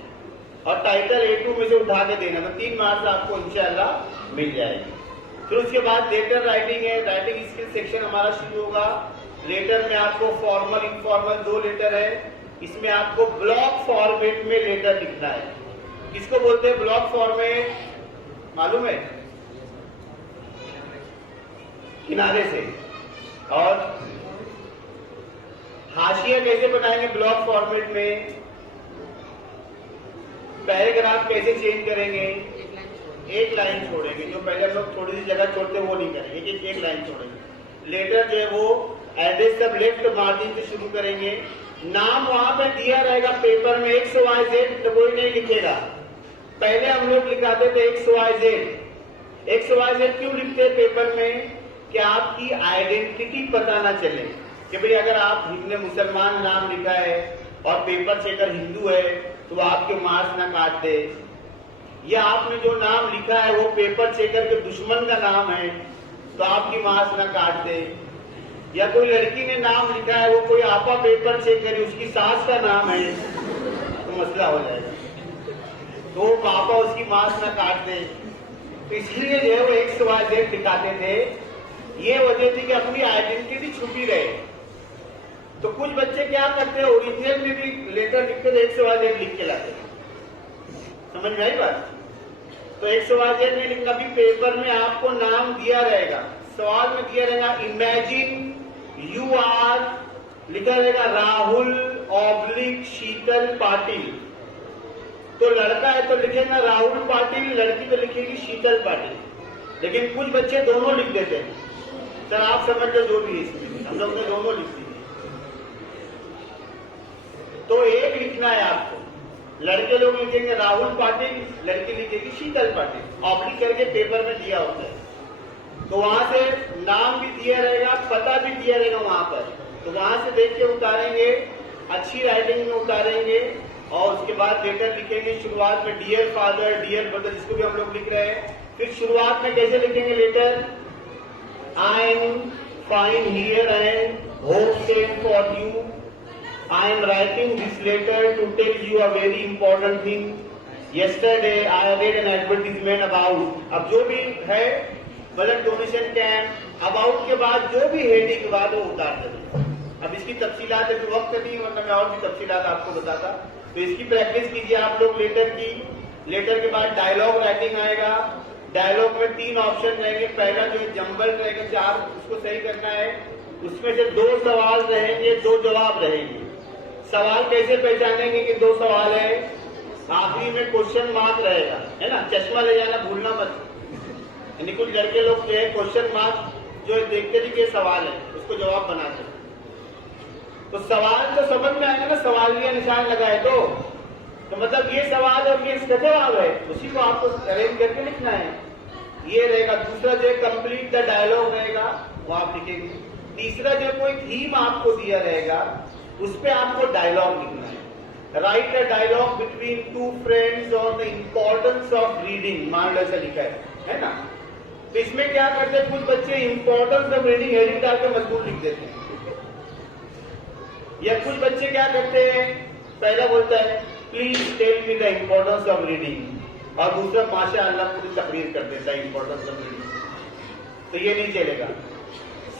और टाइटल A2 में से उठा के देना, तो 3 मार्क्स आपको इंशाल्लाह मिल जाएंगे। फिर उसके बाद लेटर राइटिंग है, राइटिंग स्किल सेक्शन हमारा शुरू होगा। लेटर में आपको फॉर्मल इनफॉर्मल 2 लेटर है। इसमें आपको ब्लॉक फॉर्मेट में लेटर लिखना है। किसको बोलते हैं ब्लॉक फॉर्मेट, मालूम है? किनारे से। और हाशिया कैसे बनाएंगे ब्लॉक फॉर्मेट में, पैराग्राफ कैसे चेंज करेंगे, 1 लाइन छोड़ेंगे। जो पहले लोग थोड़ी सी जगह छोड़ते हैं वो नहीं करेंगे, एक लाइन छोड़ेंगे। लेटर जो है वो एड्रेस सब लेफ्ट मार्जिन से शुरू करेंगे। नाम वहां पे दिया रहेगा पेपर में, XYZ तो कोई नहीं लिखेगा। पहले हम लोग लिखाते थे XYZ। XYZ क्यों लिखते हैं पेपर में? कि आपकी आइडेंटिटी पता ना चले कि भाई अगर आप हिंदू मुसलमान नाम लिखा है और पेपर चेकर हिंदू है तो आपके मार्क्स ना काट दे, या आपने जो नाम लिखा है वो पेपर चेकर के दुश्मन का नाम है तो आपकी मार्क्स ना काट दे, या कोई लड़की ने नाम लिखा है वो कोई आपा पेपर चेकर उसकी सास का नाम है तो मसला हो जाएगा, तो वो पापा उसकी मार्क्स ना काट दे। तो इसलिए जो है वो XYZ दिखाते थे। ये वजह थी कि अपनी आइडेंटिटी छुपी रहे। तो कुछ बच्चे क्या करते हैं, ओरिजिनल में भी लेटर लिखते थे XYZ लिख के लाते। समझ में आई बात? तो XYZ में लिखना भी, पेपर में आपको नाम दिया रहेगा, सवाल में दिया रहेगा इमेजिन यू आर, लिखा रहेगा राहुल ऑब्लिक शीतल पाटिल। तो लड़का है तो लिखेगा राहुल पाटिल, लड़की तो लिखेगी शीतल पाटिल। लेकिन कुछ बच्चे दोनों लिख देते हैं। सर आप समझ लो जो भी इसमें, हम लोग ने दोनों लिख दिए। तो एक लिखना है आपको, लड़के लोग लिखेंगे राहुल पाटिल, लड़की लिखेगी शीतल पाटिल, ऑब्लिक करके पेपर में दिया होता है। तो वहां से नाम भी दिया रहेगा, पता भी दिया रहेगा वहां पर, तो वहां से देख के उतारेंगे, अच्छी राइटिंग में उतारेंगे और उसके बाद लेटर लिखेंगे। शुरुआत में डियर फादर, डियर ब्रदर, जिसको भी हम लोग लिख रहे हैं। फिर शुरुआत में कैसे लिखेंगे letter, I am fine here and hope same for you, I am writing this letter to tell you a very important thing, yesterday I read an advertisement about। अब जो भी है ब्लड डोनेशन कैंप, अबाउट के बाद जो भी heading के बाद वो उतार देते। अब इसकी तफसीलात अभी वक्त नहीं, वरना मैं और भी तफसीलात आपको बताता। तो इसकी प्रैक्टिस कीजिए आप लोग लेटर की। लेटर के बाद डायलॉग राइटिंग आएगा। डायलॉग में 3 ऑप्शन रहेंगे। पहला जो जंबल रहेगा 4, उसको सही करना है। उसमें से 2 सवाल रहेंगे, 2 जवाब रहेंगे। सवाल कैसे पहचानेंगे कि 2 सवाल है? आखिरी में क्वेश्चन मार्क रहेगा, है ना, चश्मा ले जाना भूलना मत। यानी कुछ लड़के लोग जो है क्वेश्चन मार्क जो देखते थे कि सवाल है उसको जवाब बनाते हैं। तो सवाल तो समझ में आएगा ना, सवालिया निशान लगाए तो तो मतलब ये सवाल और ये इसका जवाब है, उसी को आपको अरेंज करके लिखना है। ये रहेगा। दूसरा जो है कंप्लीट द डायलॉग रहेगा, वो आप लिखेंगे। तीसरा जो कोई थीम आपको दिया रहेगा, उस पर आपको डायलॉग लिखना है। Write a dialogue between two friends on the importance of reading, मान लो ऐसा लिखा है ना। तो इसमें क्या करते हैं, कुछ बच्चे इंपॉर्टेंस ऑफ रीडिंग हेडिंग डाल के मजबूर लिख देते हैं, या कुछ बच्चे क्या करते हैं, पहला बोलता है please tell me the importance of reading, और दूसरा माशाअल्लाह पूरी तकरीर कर देता है इम्पोर्टेंस ऑफ रीडिंग। तो ये नहीं चलेगा।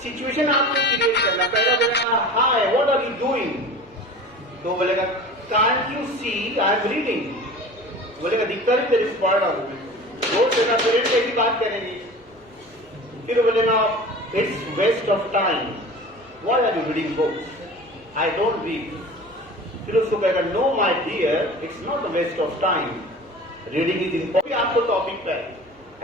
सिचुएशन आपको क्रिएट करना। पहला बोलेगा hi what are you doing, तो बोलेगा can't you see I am reading, बोलेगा दिक्कत है तेरे पढ़ रहा हूं। वो तेरा पेरेंट कैसी बात करेंगे। फिर बोलेगा it's waste of time, why are you reading books, I don't read. फिर उसको कहेगा no my dear it's not a waste of time, reading is important. आपको टॉपिक पे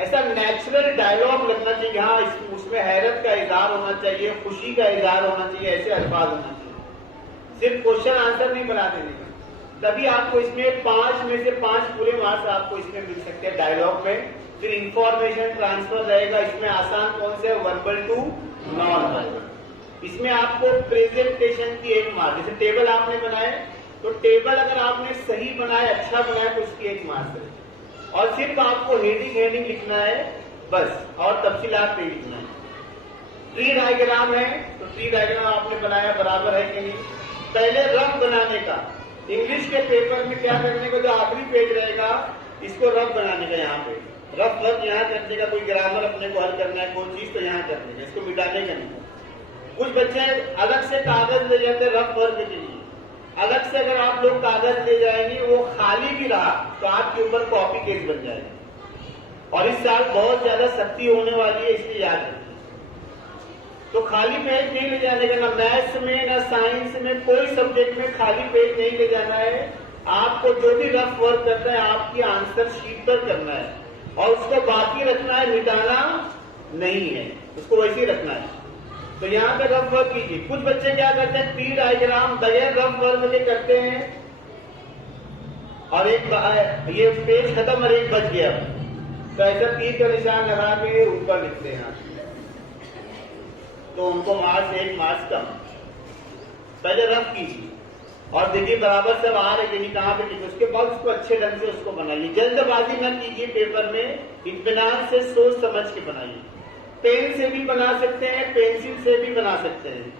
ऐसा नेचुरल डायलॉग लगना चाहिए। हाँ, उसमें हैरत का इजहार होना चाहिए, खुशी का इजहार होना चाहिए, ऐसे अल्फाज होना चाहिए। सिर्फ क्वेश्चन आंसर नहीं बना देने का। तभी आपको इसमें 5 में से 5 पूरे मार्क्स आपको इसमें मिल सकते हैं डायलॉग में। फिर इंफॉर्मेशन ट्रांसफर रहेगा। इसमें आसान कौन से, वर्बल टू नॉन वर्बल। इसमें आपको प्रेजेंटेशन की 1 मार्क। जैसे टेबल आपने बनाए, तो टेबल अगर आपने सही बनाया, अच्छा बनाया, तो उसकी 1 मार्क्स है। और सिर्फ आपको हेडिंग लिखना है बस, और तफसीलात पे लिखना है। ट्री डायग्राम है, तो ट्री डायग्राम आपने बनाया, बराबर है कि नहीं। पहले रफ बनाने का, इंग्लिश के पेपर में क्या करने का, जो आखिरी पेज रहेगा इसको रफ बनाने का। यहाँ पे रफ वर्क यहाँ करने का, कोई ग्रामर अपने को हल करना है, कोई चीज तो यहाँ करने का, इसको मिटाने का नहीं। कुछ बच्चे अलग से कागज ले जाते हैं रफ वर्क के लिए। अलग से अगर आप लोग कागज ले जाएंगे, वो खाली भी रहा तो आपके ऊपर कॉपी केस बन जाएगा। और इस साल बहुत ज्यादा सख्ती होने वाली है, इसलिए याद रखिए। तो खाली पेज नहीं ले जाने का, ना मैथ्स में ना साइंस में, कोई सब्जेक्ट में खाली पेज नहीं ले जाना है। आपको जो भी रफ वर्क करना है, आपकी आंसर शीट पर करना है, और उसको बाकी रखना है, मिटाना नहीं है, उसको वैसे ही रखना है। तो यहाँ पे रफ वर्क कीजिए। कुछ बच्चे क्या करते हैं, ट्री डायग्राम बगैर रफ वर्क के करते हैं, और ये पेज खत्म और 1 बच गया, तो ऐसा तीर का निशान लगा के ऊपर लिखते हैं, तो उनको मार्क्स 1 मार्क्स कम। पहले रफ कीजिए और देखिए बराबर सब आ रहे कि कहाँ पे लिखे, उसके बाद उसको अच्छे ढंग से उसको बनाइए। जल्दबाजी न कीजिए पेपर में, इत्मीनान से सोच समझ के बनाइए। पेन से भी बना सकते हैं, पेंसिल से भी बना सकते हैं,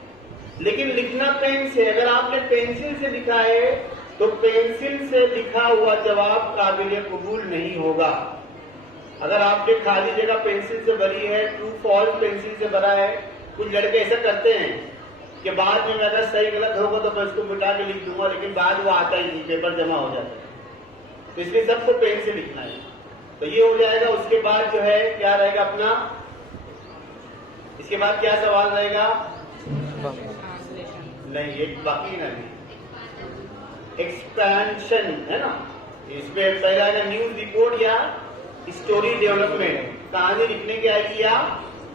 लेकिन लिखना पेन से। अगर आपने पेंसिल से लिखा है तो पेंसिल से लिखा हुआ जवाब काबिल कबूल नहीं होगा। अगर आपने खाली जगह पेंसिल से भरी है, ट्रू फॉल्स पेंसिल से भरा है, कुछ लड़के ऐसा करते हैं कि बाद में अगर सही गलत होगा तो मैं इसको मिटा के लिख दूंगा, लेकिन बाद वो आता ही नहीं, पेपर जमा हो जाता है। तो इसलिए सबको पेन से लिखना है। तो ये हो जाएगा। उसके बाद जो है क्या रहेगा अपना, इसके बाद क्या सवाल रहेगा, नहीं एक बाकी नहीं, एक्सपेंशन है ना। इसमें पहला है न्यूज रिपोर्ट या स्टोरी डेवलपमेंट, कहानी लिखने की आएगी या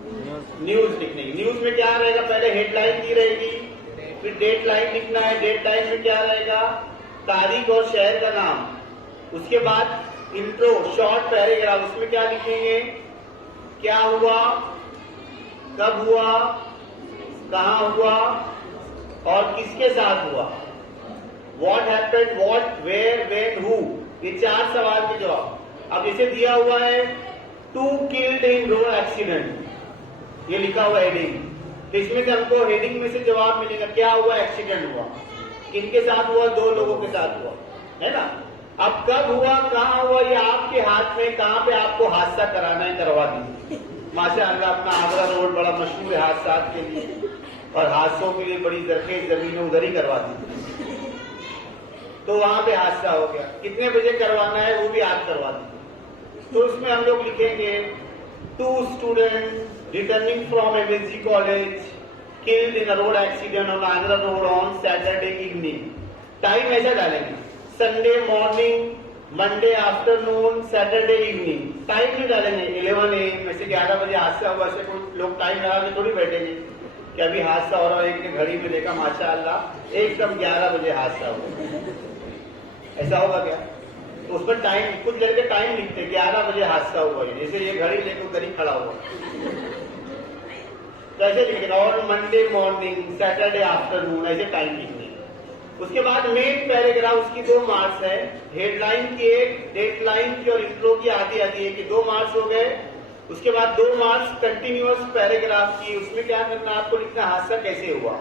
न्यूज लिखने की। न्यूज में क्या रहेगा, पहले हेडलाइन दी रहेगी, फिर डेट लाइन लिखना है। डेट लाइन में क्या रहेगा, तारीख और शहर का नाम। उसके बाद इंट्रो शॉर्ट पैराग्राफ, उसमें क्या लिखेंगे, क्या हुआ, कब हुआ, कहाँ हुआ और किसके साथ हुआ। What happened, what, where, when, who, ये 4 सवाल के जवाब। अब इसे दिया हुआ है 2 किल्ड इन रोड एक्सीडेंट, ये लिखा हुआ हेडिंग। तो इसमें से हमको हेडिंग में से जवाब मिलेगा, क्या हुआ, एक्सीडेंट हुआ, किनके साथ हुआ, 2 लोगों के साथ हुआ, है ना। अब कब हुआ, कहाँ हुआ, ये आपके हाथ में, कहाँ पे आपको हादसा कराना है करवा दीजिए। माशाअल्लाह अपना आगरा रोड बड़ा मशहूर है हादसा के लिए, और हादसों के लिए बड़ी जरखेज जमीन उधर ही करवा दी। तो वहां पे हादसा हो गया, कितने बजे करवाना है वो भी आप करवा दीजिए। तो उसमें हम लोग लिखेंगे 2 student returning from MSG college killed in a road accident on Agra road on Saturday evening. Time ऐसा डालेंगे, Sunday morning, Monday afternoon, Saturday evening. Time नहीं डालेंगे 11 AM में से 11 बजे हादसा हुआ, ऐसे कुछ लोग टाइम लगा के थोड़ी बैठेंगे कि अभी हादसा हो रहा है। एक ने घड़ी में देखा माशाअल्लाह एकदम 11 बजे हादसा हुआ। ऐसा होगा क्या? तो उसमें टाइम, कुछ लड़के टाइम लिखते हैं 11 बजे हादसा हुआ, जैसे ये घड़ी लेकर उधर ही खड़ा हुआ। तो ऐसे लिखेंगे on Monday morning, Saturday afternoon, ऐसे टाइम लिखने। उसके बाद मेन पैराग्राफ, उसकी 2 मार्क्स है। हेडलाइन की एक, डेडलाइन की और इंट्रो की आधी है कि 2 मार्क्स हो गए। उसके बाद 2 मार्क्स कंटिन्यूअस पैराग्राफ की, उसमें क्या करना आपको लिखना, हादसा कैसे हुआ।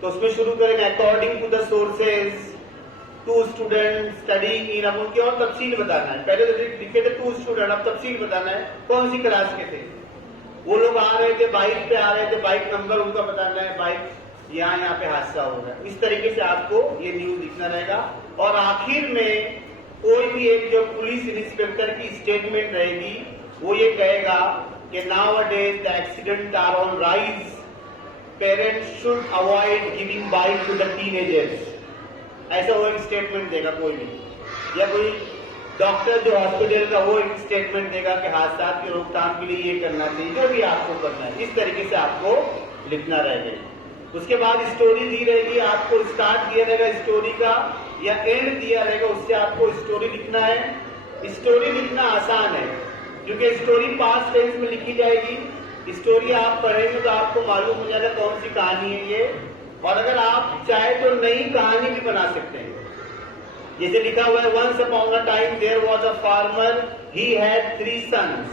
तो उसमें शुरू करेंगे according to the sources, two student studying in, अब उनकी और तफसील बताना है। पहले तो लिखे थे 2 स्टूडेंट, अब तफसील बताना है कौन सी क्लास के थे वो लोग। आ रहे थे बाइक पे, आ रहे थे, बाइक नंबर उनका बताना है, बाइक यहाँ पे हादसा हो गया। इस तरीके से आपको ये न्यूज लिखना रहेगा। और आखिर में कोई भी एक जो पुलिस इंस्पेक्टर की स्टेटमेंट रहेगी, वो ये कहेगा कि nowadays the accident are on rise, parents should avoid giving bike to the teenagers. ऐसा वो एक स्टेटमेंट देगा कोई भी, या कोई डॉक्टर जो हॉस्पिटल का वो एक स्टेटमेंट देगा कि हादसा की रोकथाम के लिए ये करना चाहिए, जो भी आपको करना है। इस तरीके से आपको लिखना रहेगा। उसके बाद स्टोरी दी रहेगी, आपको स्टार्ट दिया रहेगा स्टोरी का या एंड दिया रहेगा, उससे आपको स्टोरी लिखना है। स्टोरी लिखना आसान है क्योंकि स्टोरी पास्ट टेंस में लिखी जाएगी। स्टोरी आप पढ़ेंगे तो आपको मालूम हो जाएगा कौन सी कहानी है ये। और अगर आप चाहे तो नई कहानी भी बना सकते हैं। जैसे लिखा हुआ है once upon a time there was a farmer, he had 3 sons.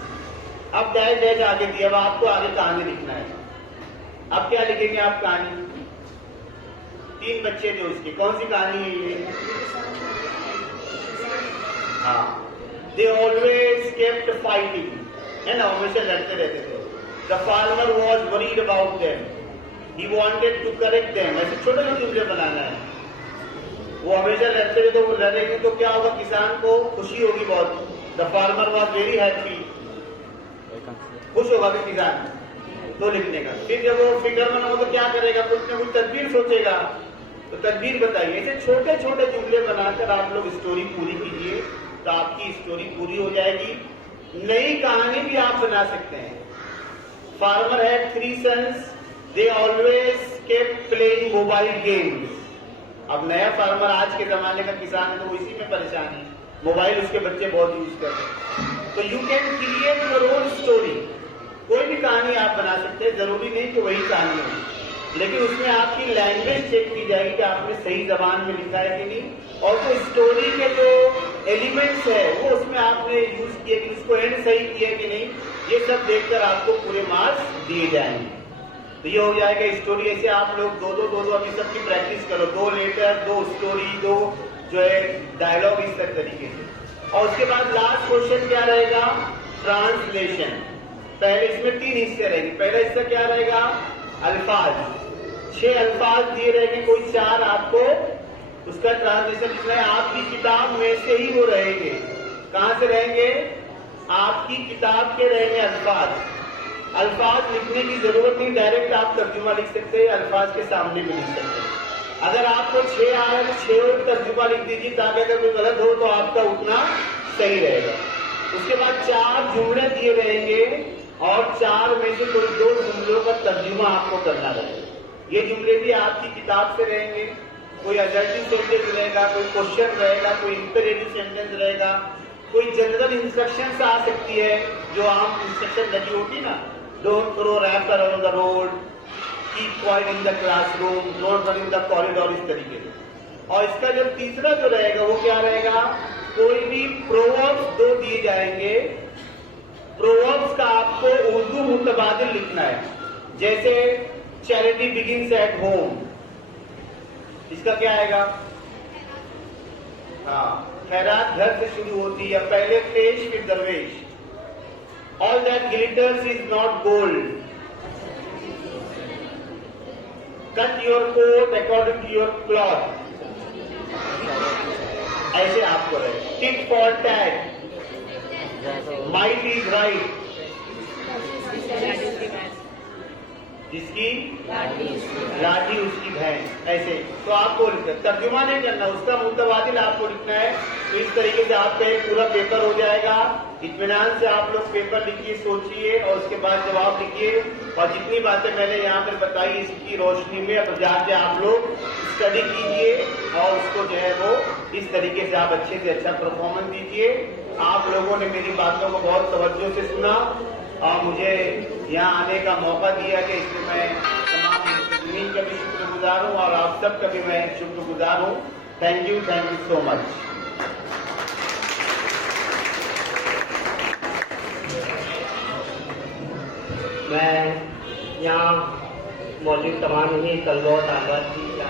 अब डैश डैश आगे दिया, अब आपको आगे कहानी लिखना है। अब क्या लिखेंगे आप कहानी? 3 बच्चे थे उसके, कौन सी कहानी है ये? हाँ, दे ऑलवेज केप्ट फाइटिंग, है ना, हमेशा लड़ते रहते थे। The farmer was worried about them, he wanted to correct them. ऐसे छोटे छोटे जुमले बनाना है। वो हमेशा लड़ते थे, तो वो लड़ेंगे तो क्या होगा, किसान को खुशी होगी बहुत। The farmer was very happy, खुश होगा कि किसान, तो लिखने का। फिर जब वो फिक्रमंद हो तो क्या करेगा, कुछ न कुछ तदबीर सोचेगा, तो तदबीर बताइए। ऐसे छोटे छोटे जुमले बनाकर आप लोग स्टोरी पूरी कीजिए, तो आपकी स्टोरी पूरी हो जाएगी। नई कहानी भी आप बना सकते हैं। Farmer had 3 sons, they always kept playing mobile games. अब नया फार्मर, आज के जमाने का किसान है, तो वो इसी में परेशान है, मोबाइल उसके बच्चे बहुत यूज कर रहे हैं। तो you can create your own story. कोई भी कहानी आप बना सकते हैं, जरूरी नहीं कि वही कहानी हो, लेकिन उसमें आपकी लैंग्वेज चेक की जाएगी कि आपने सही जबान में लिखा है कि नहीं, और जो स्टोरी के जो एलिमेंट्स है वो उसमें आपने यूज किए कि उसको एंड सही किया कि नहीं, ये सब देखकर आपको पूरे मार्क्स दिए जाएंगे। तो ये हो जाएगा स्टोरी। ऐसे आप लोग दो अभी सबकी प्रैक्टिस करो, 2 लेटर, 2 स्टोरी, 2 जो है डायलॉग, इस तरीके से। और उसके बाद लास्ट क्वेश्चन क्या रहेगा, ट्रांसलेशन। पहले इसमें 3 हिस्से रहेंगे। पहला हिस्सा क्या रहेगा, अल्फाज, 6 अल्फाज दिए रहेंगे, कोई 4 आपको उसका ट्रांसलेशन लिखना है। आपकी किताब में से ही वो रहेंगे। कहां से रहेंगे, आपकी किताब के रहेंगे अल्फाज। अल्फाज लिखने की जरूरत नहीं, डायरेक्ट आप तर्जुमा लिख सकते हैं, अल्फाज के सामने भी लिख सकते हैं। अगर आपको 6 आए तो 6 तर्जुमा लिख दीजिए, ताकि अगर कोई गलत हो तो आपका उतना सही रहेगा। उसके बाद 4 जुमले दिए रहेंगे और 4 में से कोई 2 जुमलों का तर्जुमा आपको करना रहेगा। ये जुमले भी आपकी किताब से रहेंगे। कोई असर्टिव सेंटेंस रहेगा, कोई क्वेश्चन रहेगा, कोई इंपेरेटिव सेंटेंस रहेगा, कोई जनरल इंस्ट्रक्शंस आ सकती है, जो आम इंस्ट्रक्शन लगी होती ना, don't throw wrapper on the road, keep quiet in the classroom, don't run in the corridor, इस तरीके से। और इसका जो तीसरा जो रहेगा वो क्या रहेगा, कोई भी प्रोवर्ब्स 2 दिए जाएंगे। प्रोवर्ब्स का आपको उर्दू मुतबादिल लिखना है। जैसे चैरिटी बिगिंस एट होम, इसका क्या आएगा, हाँ, खैरात घर से शुरू होती है, पहले पेश फिर दरवेश। All that glitters is not gold, cut your coat according to your cloth, ऐसे आपको रहे। Tit for tat, might is right, जिसकी लाठी उसकी भैंस, ऐसे। तो आपको तर्जुमा नहीं करना, उसका मुतबादिल आपको लिखना है। तो इस तरीके से आपका एक पूरा पेपर हो जाएगा। इत्मीनान से आप लोग पेपर लिखिए, सोचिए और उसके बाद जवाब लिखिए। और जितनी बातें मैंने यहाँ पर बताई इसकी रोशनी में अब जाके आप लोग स्टडी कीजिए और उसको जो है वो इस तरीके से आप अच्छे से अच्छा परफॉर्मेंस दीजिए। आप लोगों ने मेरी बातों को बहुत तवज्जो से सुना और मुझे यहाँ आने का मौका दिया कि इसमें मैं तमाम मुस्लिमीन का भी शुक्रगुजार हूँ और आप सबका भी मैं शुक्रगुजार हूँ। Thank you so much. मैं यहाँ मौजूद तमाम ही तलबा और तालिबात की